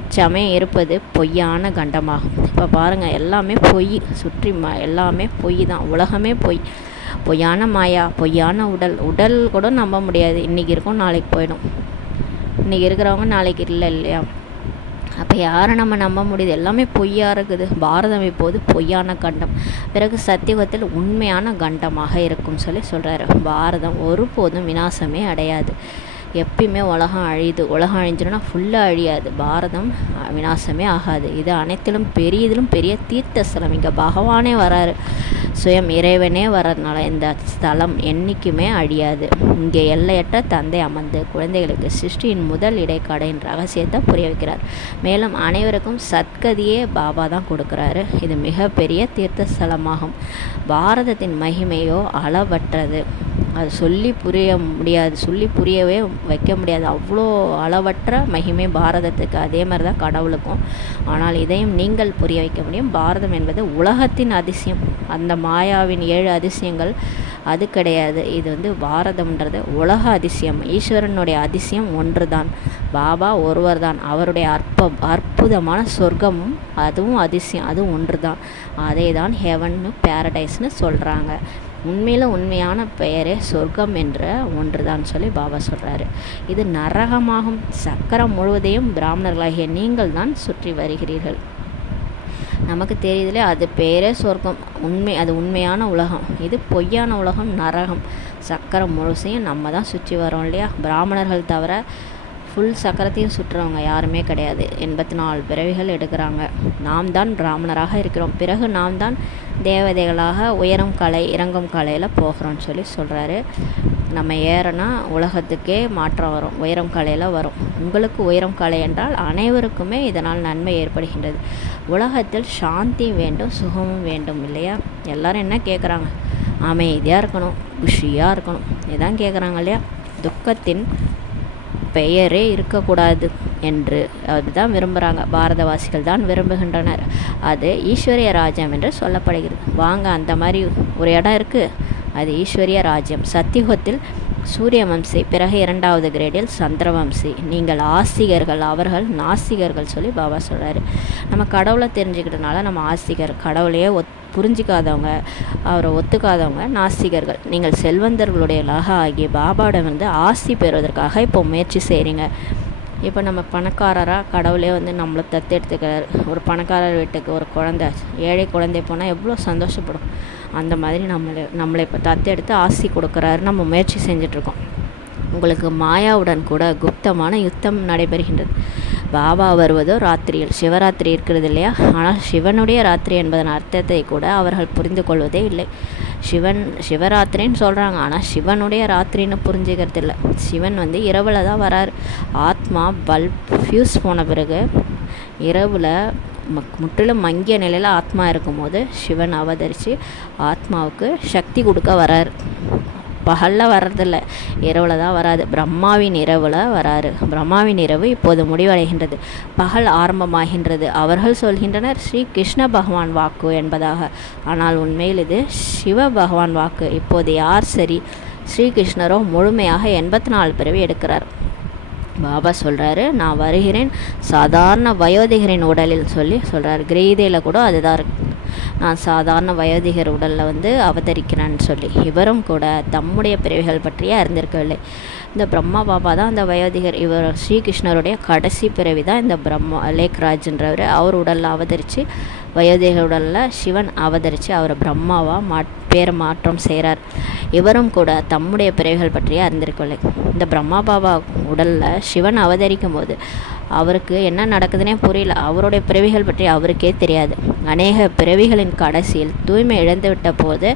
இச்சமயம் இருப்பது பொய்யான கண்டமாகும். இப்போ பாருங்கள், எல்லாமே பொய். சுற்றி எல்லாமே பொய் தான். உலகமே பொய். பொய்யான மாயா, பொய்யான உடல் கூட நம்ப முடியாது. இன்றைக்கி இருக்கும், நாளைக்கு போயிடும். இன்றைக்கி இருக்கிறவங்க நாளைக்கு இல்லை இல்லையா? அப்போ யாரை நம்ம நம்ப முடியுது? எல்லாமே பொய்யாக இருக்குது. பாரதம் இப்போது பொய்யான கண்டம், பிறகு சத்தியுகத்தில் உண்மையான கண்டமாக இருக்கும் சொல்லி சொல்கிறாரு. பாரதம் ஒருபோதும் விநாசமே அடையாது. எப்பயுமே உலகம் அழியுது. உலகம் அழிஞ்சிடும்னா ஃபுல்லாக அழியாது. பாரதம் விநாசமே ஆகாது. இது அனைத்திலும் பெரியதிலும் பெரிய தீர்த்த ஸ்தலம். இங்கே பகவானே வராரு. சுயம் இறைவனே வர்றதுனால இந்த ஸ்தலம் என்றைக்குமே அழியாது. இங்கே எல்லையற்ற தந்தை அமர்ந்து குழந்தைகளுக்கு சிருஷ்டியின் முதல் இடைக்காடையின் ரகசியத்தை புரிய வைக்கிறார். மேலும் அனைவருக்கும் சத்கதியே பாபா தான் கொடுக்குறாரு. இது மிகப்பெரிய தீர்த்த ஸ்தலமாகும். பாரதத்தின் மகிமையோ அளவற்றது. அது சொல்லி புரிய முடியாது, சொல்லி புரியவே வைக்க முடியாது. அவ்வளோ அளவற்ற மகிமை பாரதத்துக்கு. அதே மாதிரி தான் கடவுளுக்கும். ஆனால் இதையும் நீங்கள் புரிய வைக்க முடியும். பாரதம் என்பது உலகத்தின் அதிசயம். அந்த மாயாவின் 7 அதிசயங்கள் அது கிடையாது. இது பாரதம்ன்றது உலக அதிசயம். ஈஸ்வரனுடைய அதிசயம் ஒன்று தான். பாபா ஒருவர் தான். அவருடைய அற்புதமான சொர்க்கமும் அதுவும் அதிசயம், அதுவும் ஒன்று தான். அதே தான் ஹெவன்னு பேரடைஸ்னு சொல்கிறாங்க. உண்மையான பெயரே சொர்க்கம் என்ற ஒன்று தான் சொல்லி பாபா சொல்கிறாரு. இது நரகமாகும். சக்கரம் முழுவதையும் பிராமணர்களாகிய நீங்கள் தான் சுற்றி வருகிறீர்கள். நமக்கு தெரியுதுலே, அது பேரே சொர்க்கம். அது உண்மையான உலகம். இது பொய்யான உலகம், நரகம். சக்கரம் முழுசையும் நம்ம தான் சுற்றி வரோம் இல்லையா? பிராமணர்கள் தவிர ஃபுல் சக்கரத்தையும் சுற்றுறவங்க யாருமே கிடையாது. 84 பிறவிகள் எடுக்கிறாங்க. நாம் தான் பிராமணராக இருக்கிறோம். பிறகு நாம் தான் தேவதைகளாக உயரும் கலை இறங்கும் கலையில் போகிறோம்னு சொல்லி சொல்கிறாரு. நம்ம ஏறனா உலகத்துக்கே மாற்றம் வரும், உயரம் கலையில் வரும். உங்களுக்கு உயரம் கலை என்றால் அனைவருக்குமே இதனால் நன்மை ஏற்படுகின்றது. உலகத்தில் சாந்தி வேண்டும், சுகமும் வேண்டும் இல்லையா? எல்லாரும் என்ன கேட்குறாங்க? அமைதியாக இருக்கணும், குஷியாக இருக்கணும், இதான் கேட்குறாங்க இல்லையா? துக்கத்தின் பெயரே இருக்கக்கூடாது என்று அதுதான் விரும்புகிறாங்க. பாரதவாசிகள் தான் விரும்புகின்றனர். அது ஈஸ்வரிய ராஜ்யம் என்று சொல்லப்படுகிறது. வாங்க, அந்த மாதிரி ஒரு இடம் இருக்குது. அது ஈஸ்வரிய ராஜ்யம். சத்தியுகத்தில் சூரியவம்சி, பிறகு 2வது கிரேடில் சந்திரவம்சி. நீங்கள் ஆஸ்திகர்கள், அவர்கள் நாஸ்திகர்கள் சொல்லி பாபா சொல்கிறாரு. நம்ம கடவுளை தெரிஞ்சுக்கிட்டனால நம்ம ஆஸ்திகர். கடவுளையே புரிஞ்சிக்காதவங்க, அவரை ஒத்துக்காதவங்க நாஸ்திகர்கள். நீங்கள் செல்வந்தர்களுடையலாக ஆகிய பாபாவிடமிருந்து ஆஸ்தி பெறுவதற்காக இப்போ முயற்சி செய்கிறீங்க. இப்போ நம்ம பணக்காரராக கடவுளே நம்மளை தத்தெடுத்துக்கிறார். ஒரு பணக்காரர் வீட்டுக்கு ஒரு குழந்தை, ஏழை குழந்தை போனால் எவ்வளோ சந்தோஷப்படும். அந்த மாதிரி நம்மளை இப்போ தத்தெடுத்து ஆஸ்தி கொடுக்குறாரு. நம்ம முயற்சி செஞ்சிட்ருக்கோம். உங்களுக்கு மாயாவுடன் கூட குப்தமான யுத்தம் நடைபெறுகின்றது. பாபா வருவதோ ராத்திரியில். சிவராத்திரி இருக்கிறது இல்லையா? ஆனால் சிவனுடைய ராத்திரி என்பதன் அர்த்தத்தை கூட அவர்கள் புரிந்து கொள்வதே இல்லை. சிவராத்திரின்னு சொல்கிறாங்க, ஆனால் சிவனுடைய ராத்திரின்னு புரிஞ்சுக்கிறது இல்லை. சிவன் இரவில் தான் வராரு. ஆத்மா பல்ப் ஃபியூஸ் போன பிறகு இரவில் முற்றிலும் மங்கிய நிலையில் ஆத்மா இருக்கும்போது சிவன் அவதரித்து ஆத்மாவுக்கு சக்தி கொடுக்க வராரு. பகலில் வர்றதில்ல, இரவில் தான் வராது. பிரம்மாவின் இரவில் வராரு. பிரம்மாவின் இரவு இப்போது முடிவடைகின்றது, பகல் ஆரம்பமாகின்றது. அவர்கள் சொல்கின்றனர் ஸ்ரீ கிருஷ்ண பகவான் வாக்கு என்பதாக. ஆனால் உண்மையில் இது சிவ பகவான் வாக்கு. இப்போது யார் சரி? ஸ்ரீகிருஷ்ணரோ முழுமையாக 84 பிறவி எடுக்கிறார். பாபா சொல்கிறாரு, நான் வருகிறேன் சாதாரண வயோதிகரின் உடலில் சொல்லி சொல்கிறார். கிரீதையில் கூட அதுதான் இருக்கு. நான் சாதாரண வயோதிகர் உடலில் அவதரிக்கிறேன்னு சொல்லி. இவரும் கூட தம்முடைய பிறவிகள் பற்றியே அறிந்திருக்கவில்லை. இந்த பிரம்மா பாபா தான் அந்த வயோதிகர். இவர் ஸ்ரீகிருஷ்ணருடைய கடைசி பிறவி தான் இந்த பிரம்மா லேக்ராஜ்ன்றவர். அவர் உடலில் அவதரித்து வயோதிகர் உடலில் சிவன் அவதரித்து அவரை பிரம்மாவாக பேர் மாற்றம் செய்கிறார். இவரும் கூட தம்முடைய பிறவிகள் பற்றியே அறிந்திருக்கவில்லை. இந்த பிரம்மா பாபா உடலில் சிவன் அவதரிக்கும் போது அவருக்கு என்ன நடக்குதுன்னே புரியல. அவருடைய பிறவிகள் பற்றி அவருக்கே தெரியாது. அநேக பிறவிகளின் கடைசியில் தூய்மை இழந்துவிட்ட போது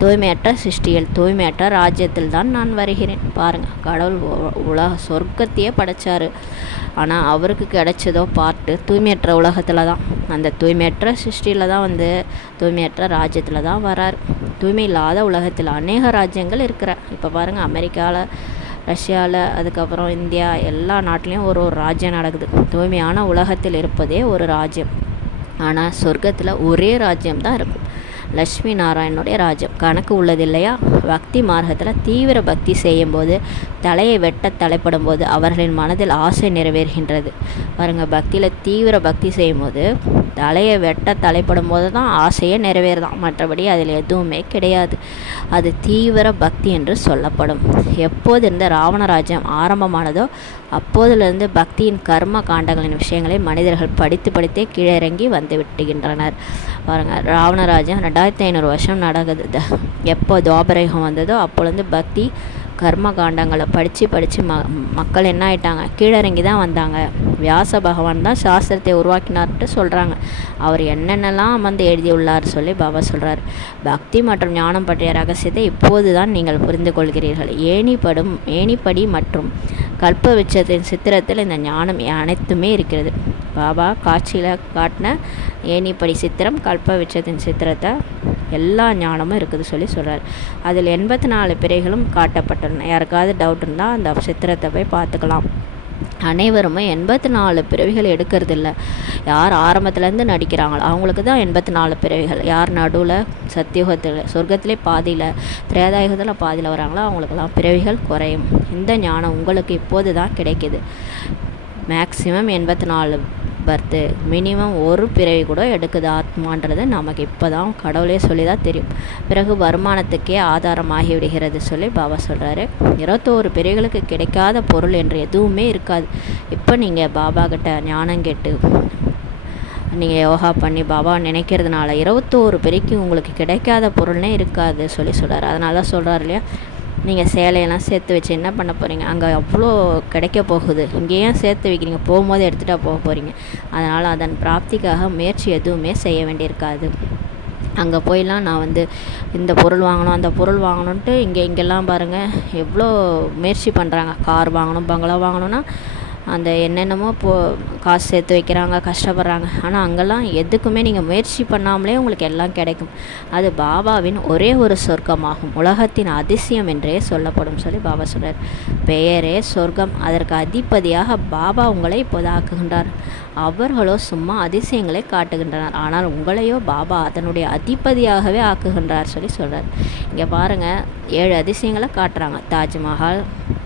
தூய்மையற்ற சிருஷ்டியில் தூய்மையற்ற ராஜ்யத்தில் தான் நான் வருகிறேன். பாருங்கள், கடவுள் உலக சொர்க்கத்தையே படைச்சார். ஆனால் அவருக்கு கிடைச்சதோ பாட்டு தூய்மையற்ற உலகத்தில் தான். அந்த தூய்மையற்ற சிருஷ்டியில் தான் தூய்மையற்ற ராஜ்யத்தில் தான் வரார். தூய்மை இல்லாத உலகத்தில் அநேக ராஜ்யங்கள் இருக்கிற. இப்போ பாருங்கள், அமெரிக்காவில், ரஷ்யாவில், அதுக்கப்புறம் இந்தியா, எல்லா நாட்டிலையும் ஒரு ராஜ்யம் நடக்குது. தூய்மையான உலகத்தில் இருப்பதே ஒரு ராஜ்யம். ஆனால் சொர்க்கத்தில் ஒரே ராஜ்யம் தான் இருக்கும், லக்ஷ்மி நாராயணனுடைய ராஜ்யம். கணக்கு உள்ளது இல்லையா? பக்தி மார்க்கத்தில் தீவிர பக்தி செய்யும்போது, தலையை வெட்ட தலைப்படும் போது அவர்களின் மனதில் ஆசை நிறைவேறுகின்றது. பாருங்கள், பக்தியில் தீவிர பக்தி செய்யும்போது தலையை வெட்ட தலைப்படும் போது தான் ஆசையே நிறைவேறுதான். மற்றபடி அதில் எதுவுமே கிடையாது. அது தீவிர பக்தி என்று சொல்லப்படும். எப்போது இருந்த ராவணராஜ்யம் ஆரம்பமானதோ அப்போதிலிருந்து பக்தியின் கர்ம காண்டங்களின் விஷயங்களை மனிதர்கள் படித்தே கீழிறங்கி வந்து விட்டுகின்றனர். பாருங்கள், ராவணராஜ்யம் 2500 வருஷம் நடக்குது. எப்போ துவாபரயுகம் வந்ததோ அப்போலேருந்து பக்தி கர்ம காண்டங்களை படித்து மக்கள் என்ன ஆயிட்டாங்க, கீழறங்கி தான் வந்தாங்க. வியாச பகவான் தான் சாஸ்திரத்தை உருவாக்கினார்ட்டு சொல்கிறாங்க. அவர் என்னென்னலாம் வந்து எழுதியுள்ளார் சொல்லி பாபா சொல்கிறார். பக்தி மற்றும் ஞானம் பற்றிய ரகசியத்தை இப்போது தான் நீங்கள் புரிந்து கொள்கிறீர்கள். ஏணிப்படி மற்றும் கல்பவிருட்சத்தின் சித்திரத்தில் இந்த ஞானம் அனைத்துமே இருக்கிறது. பாபா காட்சியில் காட்டின ஏணிப்படி சித்திரம், கல்பவிருட்சத்தின் சித்திரத்தை எல்லா ஞானமும் இருக்குது சொல்லி சொல்கிறார். அதில் 84 பிறைகளும் காட்டப்பட்டுள்ளன. யாருக்காவது டவுட் இருந்தால் அந்த சித்திரத்தை போய் பார்த்துக்கலாம். அனைவருமே 84 பிறவிகள் எடுக்கிறது இல்லை. யார் ஆரம்பத்துலேருந்து நடிக்கிறாங்களோ அவங்களுக்கு தான் 84 பிறவிகள். யார் நடுவில் சத்தியுகத்தில் சொர்க்கத்திலே பாதியில், திரேதாயுகத்தில் பாதியில் வராங்களோ அவங்களுக்கெல்லாம் பிறவிகள் குறையும். இந்த ஞானம் உங்களுக்கு இப்போது தான் கிடைக்கிது. மேக்ஸிமம் 84 பர்த்து, மினிமம் ஒரு பிறவி கூட எடுக்குது ஆத்மான்றது நமக்கு இப்போ தான் கடவுளே சொல்லி தான் தெரியும். பிறகு வருமானத்துக்கே ஆதாரமாகி விடுகிறது சொல்லி பாபா சொல்கிறாரு. 21 பிறவிகளுக்கு கிடைக்காத பொருள் என்று எதுவுமே இருக்காது. இப்போ நீங்கள் பாபா கிட்ட ஞானம் கேட்டு நீங்கள் யோகா பண்ணி பாபா நினைக்கிறதுனால 21 பிறவிக்கு உங்களுக்கு கிடைக்காத பொருள்னே இருக்காது சொல்லி சொல்கிறார். அதனால தான் சொல்கிறார் இல்லையா, நீங்கள் சேலையெல்லாம் சேர்த்து வச்சு என்ன பண்ண போகிறீங்க, அங்கே அவ்வளோ கிடைக்க போகுது, இங்கே ஏன் சேர்த்து வைக்கிறீங்க, போகும்போது எடுத்துகிட்டா போக போகிறீங்க. அதனால் அதன் பிராப்திக்காக முயற்சி எதுவுமே செய்ய வேண்டியிருக்காது. அங்கே போயெல்லாம் நான் வந்து இந்த பொருள் வாங்கணும் அந்த பொருள் வாங்கணுன்ட்டு இங்கெல்லாம் பாருங்கள் எவ்வளோ முயற்சி பண்ணுறாங்க. கார் வாங்கணும், பங்களா வாங்கணுன்னா அந்த என்னென்னமோ காசு சேர்த்து வைக்கிறாங்க, கஷ்டப்படுறாங்க. ஆனால் அங்கெல்லாம் எதுக்குமே நீங்கள் முயற்சி பண்ணாமலே உங்களுக்கு எல்லாம் கிடைக்கும். அது பாபாவின் ஒரே ஒரு சொர்க்கமாகும். உலகத்தின் அதிசயம் என்றே சொல்லப்படும் சொல்லி பாபா சொல்கிறார். பெயரே சொர்க்கம். அதற்கு அதிபதியாக பாபா உங்களை இப்போது ஆக்குகின்றார். அவர்களோ சும்மா அதிசயங்களை காட்டுகின்றனர். ஆனால் உங்களையோ பாபா அதனுடைய அதிபதியாகவே ஆக்குகின்றார் சொல்லி சொல்கிறார். இங்கே பாருங்கள் 7 அதிசயங்களை காட்டுறாங்க. தாஜ்மஹால்,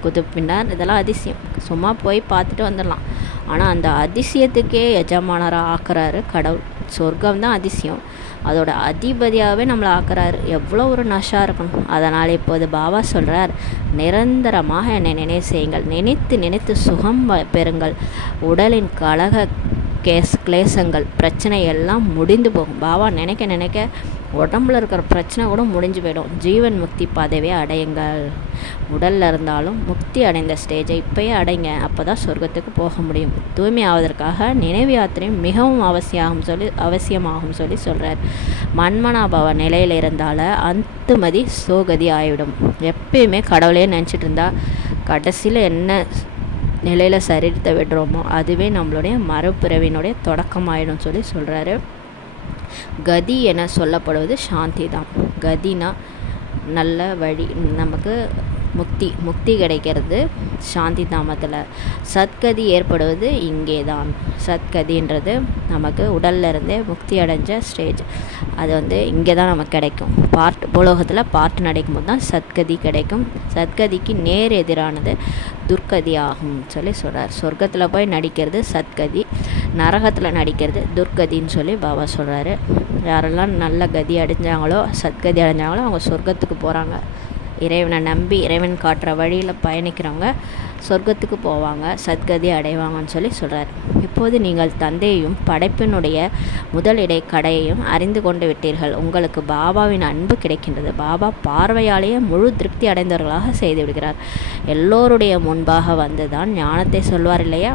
குதுப் மினார், இதெல்லாம் அதிசயம். சும்மா போய் பார்த்துட்டு வந்துடலாம். ஆனால் அந்த அதிசயத்துக்கே எஜமானராக ஆக்குறாரு கடவுள். சொர்க்கம் தான் அதிசயம், அதோட அதிபதியாகவே நம்மளை ஆக்குறாரு. எவ்வளோ ஒரு நஷா இருக்கணும். அதனால் இப்போது பாபா சொல்கிறார், நிரந்தரமாக என்னை நினைவு செய்யுங்கள். நினைத்து நினைத்து சுகம் பெறுங்கள். உடலின் கிளேசங்கள், பிரச்சனை எல்லாம் முடிந்து போகும். பாபா நினைக்க நினைக்க உடம்புல இருக்கிற பிரச்சனை கூட முடிஞ்சு போயிடும். ஜீவன் முக்தி பதவியை அடையுங்கள். உடலில் இருந்தாலும் முக்தி அடைந்த ஸ்டேஜை இப்போயே அடைங்க. அப்போ தான் சொர்க்கத்துக்கு போக முடியும். தூய்மை ஆவதற்காக நினைவு யாத்திரையும் மிகவும் அவசியமாகும் சொல்லி சொல்கிறார். மன்மனாபவ நிலையில் இருந்தால் அந்துமதி சோகதி ஆகிவிடும். எப்பயுமே கடவுளே நினச்சிட்டு இருந்தால் கடைசியில் என்ன நிலையில் சரீரத்தை விடுறோமோ அதுவே நம்மளுடைய மறுபிறவினுடைய தொடக்கமாயிடும் சொல்லி சொல்கிறாரு. கதி என சொல்லப்படுவது சாந்தி தான். கதினா நல்ல வழி, நமக்கு முக்தி கிடைக்கிறது சாந்தி தாமத்தில். சத்கதி ஏற்படுவது இங்கே தான். சத்கதின்றது நமக்கு உடல்ல இருந்தே முக்தி அடைஞ்ச ஸ்டேஜ். அது வந்து இங்கே தான் நமக்கு கிடைக்கும். பூலோகத்தில் பார்ட் நடக்கும் போது தான் சத்கதி கிடைக்கும். சத்கதிக்கு நேர் எதிரானது துர்கதி ஆகும் சொல்லி சொல்கிறார். சொர்க்கத்தில் போய் நடிக்கிறது சத்கதி, நரகத்தில் நடிக்கிறது துர்கதின்னு சொல்லி பாபா சொல்கிறாரு. யாரெல்லாம் நல்ல கதி அடைஞ்சாங்களோ, சத்கதி அடைஞ்சாங்களோ அவங்க சொர்க்கத்துக்கு போகிறாங்க. இறைவனை நம்பி இறைவன் காட்டுற வழியில் பயணிக்கிறவங்க சொர்க்கத்துக்கு போவாங்க, சத்கதி அடைவாங்கன்னு சொல்லி சொல்கிறார். இப்போது நீங்கள் தந்தையையும் படைப்பினுடைய முதலிடை கடையையும் அறிந்து கொண்டு விட்டீர்கள். உங்களுக்கு பாபாவின் அன்பு கிடைக்கின்றது. பாபா பார்வையாலேயே முழு திருப்தி அடைந்தவர்களாக செய்து விடுகிறார். எல்லோருடைய முன்பாக வந்து தான் ஞானத்தை சொல்வார் இல்லையா.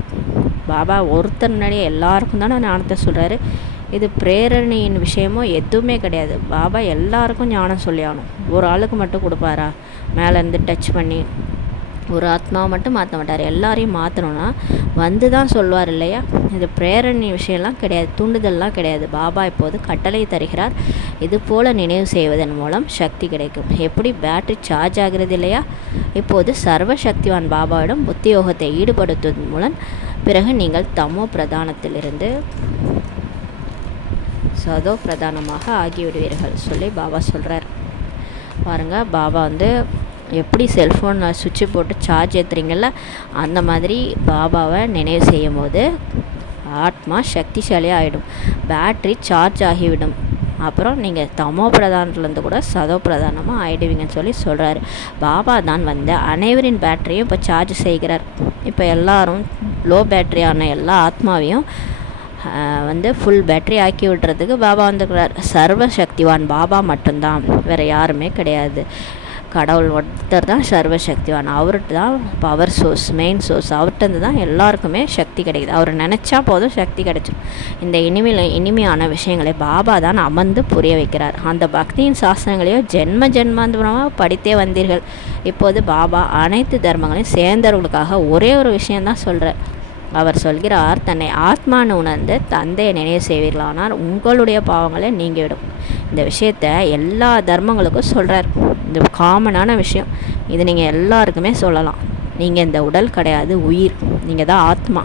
பாபா ஒருத்தர் முன்னாடியே எல்லாருக்கும் தானே ஞானத்தை சொல்கிறாரு. இது பிரேரணையின் விஷயமோ எதுவுமே கிடையாது. பாபா எல்லாருக்கும் ஞானம் சொல்லியாகணும். ஒரு ஆளுக்கு மட்டும் கொடுப்பாரா, மேலேருந்து டச் பண்ணி ஒரு ஆத்மாவை மட்டும் மாற்ற மாட்டார். எல்லாரையும் மாற்றணும்னா வந்து தான் சொல்வார் இல்லையா. இது பிரேரணை விஷயம்லாம் கிடையாது, தூண்டுதல்லாம் கிடையாது. பாபா இப்போது கட்டளை தருகிறார். இது போல் நினைவு செய்வதன் மூலம் சக்தி கிடைக்கும். எப்படி பேட்டரி சார்ஜ் ஆகிறது இல்லையா. இப்போது சர்வ சக்திவான் பாபாவிடம் புத்தி யோகத்தை ஈடுபடுத்துவதன் மூலம் பிறகு நீங்கள் தமோ பிரதானத்திலிருந்து சதோ பிரதானமாக ஆகிவிடுவீர்கள் சொல்லி பாபா சொல்கிறார். பாருங்கள், பாபா வந்து எப்படி செல்ஃபோன் சுவிட்சு போட்டு சார்ஜ் ஏற்றுறீங்கள்ல, அந்த மாதிரி பாபாவை நினைவு செய்யும் போது ஆத்மா சக்திசாலியாக ஆகிடும், பேட்ரி சார்ஜ் ஆகிவிடும். அப்புறம் நீங்கள் தமோ பிரதானத்துலேருந்து கூட சதோ பிரதானமாக ஆகிடுவீங்கன்னு சொல்லி சொல்கிறாரு. பாபா தான் வந்து அனைவரின் பேட்டரியும் இப்போ சார்ஜ் செய்கிறார். இப்போ எல்லாரும் லோ பேட்டரியான எல்லா ஆத்மாவையும் வந்து ஃபுல் பேட்டரி ஆக்கி விடுறதுக்கு பாபா வந்துக்கிறார். சர்வ சக்திவான் பாபா மட்டும்தான், வேறு யாருமே கிடையாது. கடவுள் ஒருத்தர் தான் சர்வசக்திவான். அவர்கிட்ட தான் பவர் சோர்ஸ், மெயின் சோர்ஸ். அவர்கிட்ட தான் எல்லாருக்குமே சக்தி கிடைக்குது. அவர் நினச்சா போதும் சக்தி கிடைச்சிடும். இந்த இனிமையான விஷயங்களை பாபா தான் அமர்ந்து புரிய வைக்கிறார். அந்த பக்தியின் சாஸ்திரங்களையோ ஜென்மாந்தரமாக படித்தே வந்தீர்கள். இப்போது பாபா அனைத்து தர்மங்களையும் சேர்ந்தவர்களுக்காக ஒரே ஒரு விஷயந்தான் சொல்கிறார். அவர் சொல்கிறார், தன்னை ஆத்மான்னு உணர்ந்து தந்தையை நினைவு செய்வீர்களானால் உங்களுடைய பாவங்களை நீங்கிவிடும். இந்த விஷயத்த எல்லா தர்மங்களுக்கும் சொல்கிறார். இந்த காமனான விஷயம் இது. நீங்கள் எல்லாருக்குமே சொல்லலாம். நீங்கள் இந்த உடல் கிடையாது, உயிர். நீங்கள் தான் ஆத்மா.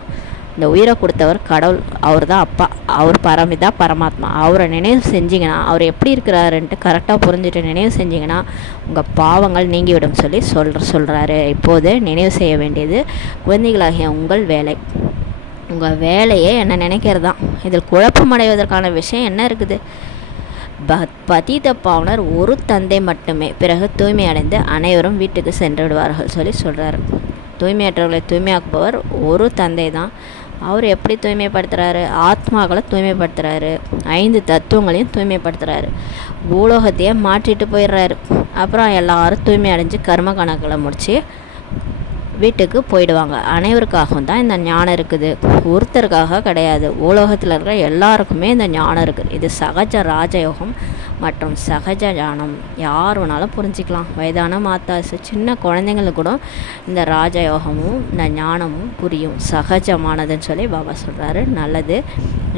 இந்த உயிரை கொடுத்தவர் கடவுள். அவர் தான் அப்பா. அவர் பரமாத்மா. அவரை நினைவு செஞ்சிங்கன்னா, அவர் எப்படி இருக்கிறாருன்ட்டு கரெக்டாக புரிஞ்சுட்டு நினைவு செஞ்சிங்கன்னா உங்கள் பாவங்கள் நீங்கிவிடும் சொல்லி சொல்கிறாரு. இப்போது நினைவு செய்ய வேண்டியது குழந்தைகளாகிய உங்கள் வேலை. உங்கள் வேலையே என்ன நினைக்கிறது தான். இதில் குழப்பமடைவதற்கான விஷயம் என்ன இருக்குது? பதீத பாவனர் ஒரு தந்தை மட்டுமே. பிறகு தூய்மை அடைந்து அனைவரும் வீட்டுக்கு சென்று விடுவார்கள் சொல்லி சொல்கிறார். தூய்மையற்றவர்களை தூய்மையாக்குபவர் ஒரு தந்தை தான். அவர் எப்படி தூய்மைப்படுத்துகிறாரு? ஆத்மாக்களை தூய்மைப்படுத்துகிறாரு. 5 தத்துவங்களையும் தூய்மைப்படுத்துகிறாரு. பூலோகத்தையே மாற்றிட்டு போயிடுறாரு. அப்புறம் எல்லாரும் தூய்மை அடைஞ்சு கர்ம கணக்கில் முடித்து வீட்டுக்கு போயிடுவாங்க. அனைவருக்காகவும் தான் இந்த ஞானம் இருக்குது, ஒருத்தருக்காக கிடையாது. உலகத்தில் இருக்கிற எல்லாருக்குமே இந்த ஞானம் இருக்குது. இது சகஜ ராஜயோகம் மற்றும் சகஜ ஞானம். யார் வேணாலும் புரிஞ்சிக்கலாம். வயதான மாதாசு சின்ன குழந்தைங்களுக்கு கூட இந்த ராஜயோகமும் இந்த ஞானமும் புரியும். சகஜமானதுன்னு சொல்லி பாபா சொல்கிறாரு. நல்லது.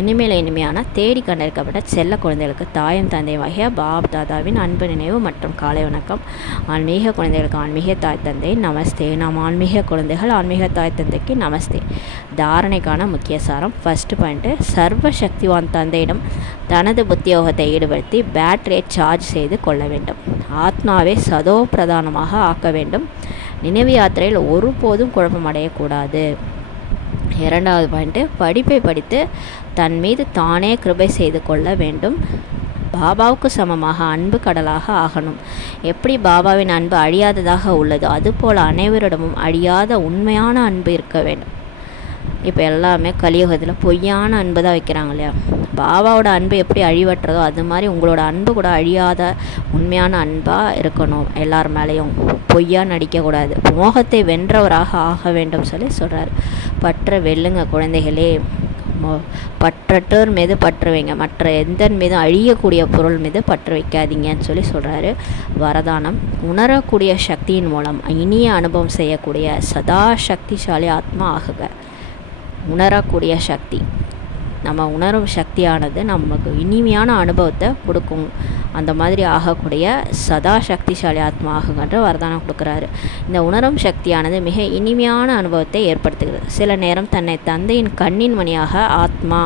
இனிமேல் இனிமையான தேடி கண்டறிக்கப்பட்ட செல்ல குழந்தைகளுக்கு தாயும் தந்தையும் ஆகிய பாப் தாதாவின் அன்பு நினைவு மற்றும் காலை வணக்கம். ஆன்மீக குழந்தைகளுக்கு ஆன்மீக தாய் தந்தை நமஸ்தே. நாம் ஆன்மீக குழந்தைகள் ஆன்மீக தாய் தந்தைக்கு நமஸ்தே. தாரணைக்கான முக்கிய சாரம். ஃபர்ஸ்ட் பாயிண்ட்டு, சர்வ சக்திவான் தந்தையிடம் தனது புத்தியோகத்தை ஈடுபடுத்தி பேட்டரியை சார்ஜ் செய்து கொள்ள வேண்டும். ஆத்மாவை சதோ பிரதானமாக ஆக்க வேண்டும். நினைவு யாத்திரையில் ஒருபோதும் குழப்பமடையக்கூடாது. 2வது பாயிண்ட்டு, படிப்பை படித்து தன் மீது தானே கிருபை செய்து கொள்ள வேண்டும். பாபாவுக்கு சமமாக அன்பு கடலாக ஆகணும். எப்படி பாபாவின் அன்பு அழியாததாக உள்ளதோ அதுபோல் அனைவரிடமும் அழியாத உண்மையான அன்பு இருக்க வேண்டும். இப்போ எல்லாமே கலியுகத்தில் பொய்யான அன்பு தான் வைக்கிறாங்க இல்லையா? பாபாவோட அன்பு எப்படி அழிவற்றதோ அது மாதிரி உங்களோட அன்பு கூட அழியாத உண்மையான அன்பாக இருக்கணும். எல்லார் மேலேயும் பொய்யா நடிக்கக்கூடாது. மோகத்தை வென்றவராக ஆக வேண்டும் சொல்லி சொல்கிறார். பற்ற வெல்லுங்க குழந்தைகளே. பற்றற்றோர் மீது பற்று வைங்க. மற்ற எந்த மீதும் அழியக்கூடிய பொருள் மீது பற்று வைக்காதீங்கன்னு சொல்லி சொல்கிறாரு. வரதானம். உணரக்கூடிய சக்தியின் மூலம் இனிய அனுபவம் செய்யக்கூடிய சதா சக்திசாலி ஆத்மா ஆகுக. உணரக்கூடிய சக்தி, நம்ம உணரும் சக்தியானது நமக்கு இனிமையான அனுபவத்தை கொடுக்கும். அந்த மாதிரி ஆகக்கூடிய சதா சக்திசாலி ஆத்மா ஆகுங்கன்ற வரதானம் கொடுக்குறாரு. இந்த உணரும் சக்தியானது மிக இனிமையான அனுபவத்தை ஏற்படுத்துகிறது. சில நேரம் தன்னை தந்தையின் கண்ணின் மணியாக ஆத்மா,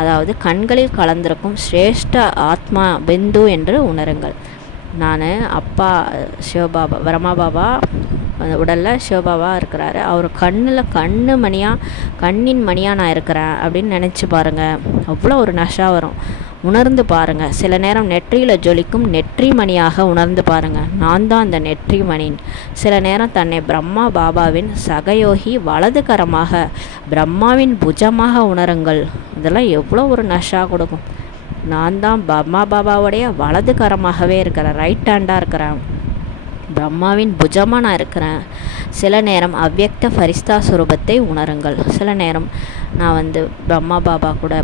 அதாவது கண்களில் கலந்திருக்கும் சிரேஷ்ட ஆத்மா பிந்து என்று உணருங்கள். நான் அப்பா சிவபாபா, பிரம்மா பாபா உடலில் சிவபாபா இருக்கிறாரு. அவர் கண்ணின் மணியாக நான் இருக்கிறேன் அப்படின்னு நினச்சி பாருங்கள். அவ்வளோ ஒரு நஷா வரும். உணர்ந்து பாருங்கள். சில நேரம் நெற்றியில் ஜொலிக்கும் நெற்றி மணியாக உணர்ந்து பாருங்கள். நான் தான் அந்த நெற்றி மணி. சில நேரம் தன்னை பிரம்மா பாபாவின் சகயோகி வலது கரமாக, பிரம்மாவின் புஜமாக உணருங்கள். இதெல்லாம் எவ்வளோ ஒரு நஷா கொடுக்கும். நான் தான் பிரம்மா பாபாவுடைய வலது கரமாகவே இருக்கிறேன், ரைட் ஹேண்டாக இருக்கிறேன், பிரம்மாவின் புஜமாக நான் இருக்கிறேன். சில நேரம் அவ்யக்த ஃபரிஸ்தா சுரூபத்தை உணருங்கள். சில நேரம் நான் பிரம்மா பாபா கூட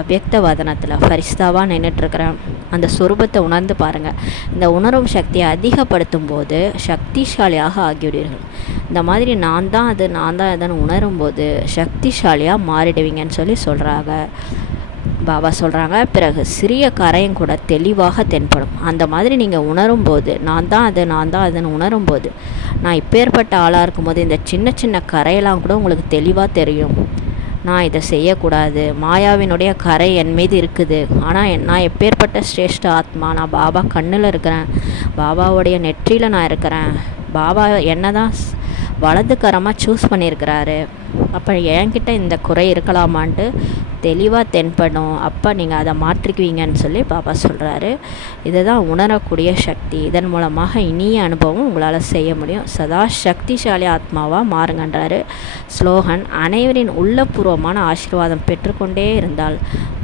அவ்யக்த வதனத்தில் ஃபரிஸ்தாவாக நின்றுட்டுருக்கிறேன். அந்த சுரூபத்தை உணர்ந்து பாருங்கள். இந்த உணரும் சக்தியை அதிகப்படுத்தும் போது சக்திசாலியாக ஆகிவிடுவீர்கள். இந்த மாதிரி நான் தான் அதுன்னு உணரும்போது சக்திசாலியாக மாறிடுவீங்கன்னு சொல்லி சொல்கிறாங்க பாபா சொல்கிறாங்க. பிறகு சிறிய கரையும் கூட தெளிவாக தென்படும். அந்த மாதிரி நீங்கள் உணரும்போது நான் தான் அதுன்னு உணரும்போது, நான் இப்பேற்பட்ட ஆளாக இருக்கும்போது இந்த சின்ன சின்ன கரையெல்லாம் கூட உங்களுக்கு தெளிவாக தெரியும். நான் இதை செய்யக்கூடாது, மாயாவினுடைய கரை என் மீது இருக்குது, ஆனால் நான் எப்பேற்பட்ட சிரேஷ்ட ஆத்மா, நான் பாபா கண்ணில் இருக்கிறேன், பாபாவுடைய நெற்றியில் நான் இருக்கிறேன், பாபா என்ன தான் வலது கரமாக சூஸ் பண்ணியிருக்கிறாரு, அப்போ என்கிட்ட இந்த குறை இருக்கலாமான்ட்டு தெளிவாக தென்படும். அப்போ நீங்கள் அதை மாற்றிக்குவீங்கன்னு சொல்லி பாபா சொல்கிறாரு. இதை தான் உணரக்கூடிய சக்தி. இதன் மூலமாக இனிய அனுபவம் உங்களால் செய்ய முடியும். சதா சக்திசாலி ஆத்மாவாக மாறுங்கன்றாரு. ஸ்லோகன். அனைவரின் உள்ளபூர்வமான ஆசீர்வாதம் பெற்றுக்கொண்டே இருந்தால்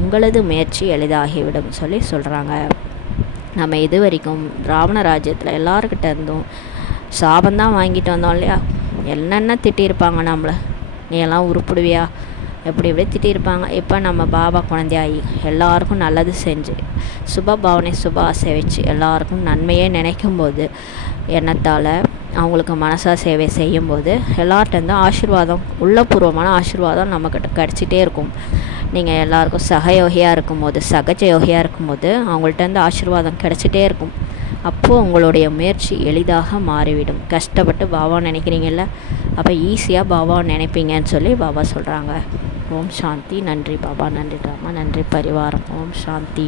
உங்களது முயற்சி எளிதாகிவிடும் சொல்லி சொல்கிறாங்க. நம்ம இது வரைக்கும் ராவண ராஜ்யத்தில் எல்லாருக்கிட்ட இருந்தும் சாபந்தான் வாங்கிட்டு வந்தோம் இல்லையா. என்னென்ன திட்டியிருப்பாங்க நம்மளை, நீ எல்லாம் உருப்பிடுவியா, எப்படி எப்படி திட்டியிருப்பாங்க. இப்போ நம்ம பாபா குழந்தையாகி எல்லாருக்கும் நல்லது செஞ்சு சுப பாவனை சுப ஆசை வச்சு எல்லாருக்கும் நன்மையே நினைக்கும் போது, எண்ணத்தால் அவங்களுக்கு மனசா சேவை செய்யும்போது எல்லார்ட்டேருந்து ஆசீர்வாதம், உள்ளபூர்வமான ஆசீர்வாதம் நம்மக்கிட்ட கிடச்சிட்டே இருக்கும். நீங்கள் எல்லாருக்கும் சகயோகியாக இருக்கும்போது, சகஜ யோகியாக இருக்கும்போது அவங்கள்ட்டேருந்து ஆசீர்வாதம் கிடச்சிட்டே இருக்கும். அப்போது உங்களுடைய முயற்சி எளிதாக மாறிவிடும். கஷ்டப்பட்டு பாபா நினைக்கிறீங்கல்ல, அப்போ ஈஸியாக பாபா நினைப்பீங்கன்னு சொல்லி பாபா சொல்கிறாங்க. ஓம் சாந்தி. நன்றி பாபா, நன்றி ராமா, நன்றி பரிவாரம். ஓம் சாந்தி.